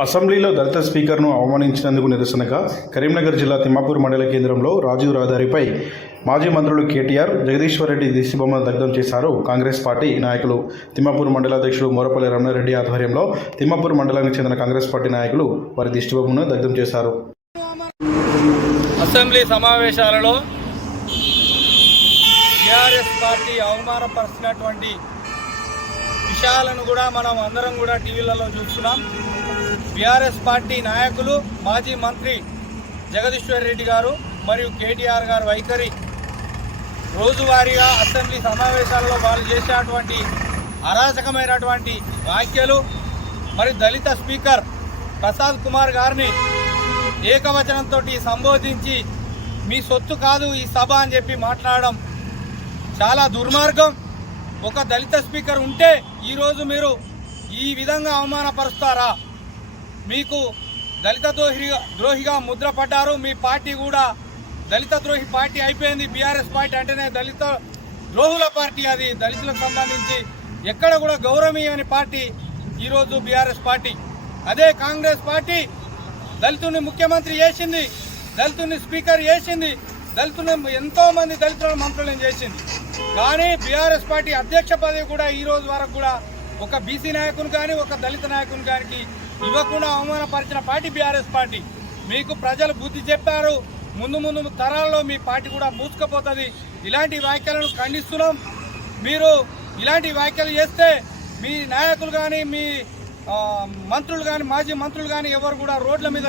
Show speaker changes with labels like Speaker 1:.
Speaker 1: అసెంబ్లీలో దళిత స్పీకర్ను అవమానించినందుకు నిరసనగా కరీంనగర్ జిల్లా తిమ్మాపూర్ మండల కేంద్రంలో రాజీవ్ రహదారిపై మాజీ మంత్రులు కేటీఆర్ జగదీశ్వరరెడ్డి దిశబొమ్మను దగ్ధం చేశారు. కాంగ్రెస్ పార్టీ నాయకులు తిమ్మాపూర్ మండల అధ్యక్షుడు మోరపల్లి రమణారెడ్డి ఆధ్వర్యంలో తిమ్మాపూర్ మండలానికి చెందిన కాంగ్రెస్ పార్టీ నాయకులు వారి దిష్టిబొమ్మను దగ్ధం చేశారు.
Speaker 2: అసెంబ్లీ సమావేశాలలో టీఆర్ఎస్ పార్టీ అవమానపరిచినటువంటి విషయాలను కూడా మనం అందరం కూడా టీవీలలో చూస్తున్నాం. బీఆర్ఎస్ పార్టీ నాయకులు మాజీ మంత్రి జగదీశ్వర్ రెడ్డి గారు మరియు కేటీఆర్ గారు వైఖరి. రోజువారీగా అసెంబ్లీ సమావేశాల్లో వాళ్ళు చేసినటువంటి అరాచకమైనటువంటి వ్యాఖ్యలు మరి దళిత స్పీకర్ ప్రసాద్ కుమార్ గారిని ఏకవచనంతో సంబోధించి మీ సొత్తు కాదు ఈ సభ అని చెప్పి మాట్లాడడం చాలా దుర్మార్గం. ఒక దళిత స్పీకర్ ఉంటే ఈరోజు మీరు ఈ విధంగా అవమానపరుస్తారా? మీకు దళిత ద్రోహిగా ద్రోహిగా ముద్రపడ్డారు మీ పార్టీ కూడా దళిత ద్రోహి పార్టీ అయిపోయింది. బీఆర్ఎస్ పార్టీ అంటేనే దళిత ద్రోహుల పార్టీ అది. దళితులకు సంబంధించి ఎక్కడ కూడా గౌరవీయని పార్టీ ఈరోజు బీఆర్ఎస్ పార్టీ. అదే కాంగ్రెస్ పార్టీ దళితుని ముఖ్యమంత్రి చేసింది. దళితుని స్పీకర్ చేసింది. దళితుని ఎంతో మంది దళితులను మంత్రులను చేసింది. కానీ బీఆర్ఎస్ పార్టీ అధ్యక్ష పదవి కూడా ఈ రోజు వరకు కూడా ఒక బీసీ నాయకుని కానీ ఒక దళిత నాయకుని కానీ ఇవ్వకుండా అవమానపరిచిన పార్టీ బీఆర్ఎస్ పార్టీ. మీకు ప్రజలు బుద్ధి చెప్పారు. ముందు ముందు తరాల్లో మీ పార్టీ కూడా మూసుకుపోతుంది. ఇలాంటి వ్యాఖ్యలను ఖండిస్తున్నాం. మీరు ఇలాంటి వ్యాఖ్యలు చేస్తే మీ నాయకులు కానీ మీ మంత్రులు కానీ మాజీ మంత్రులు కానీ ఎవరు కూడా రోడ్ల మీద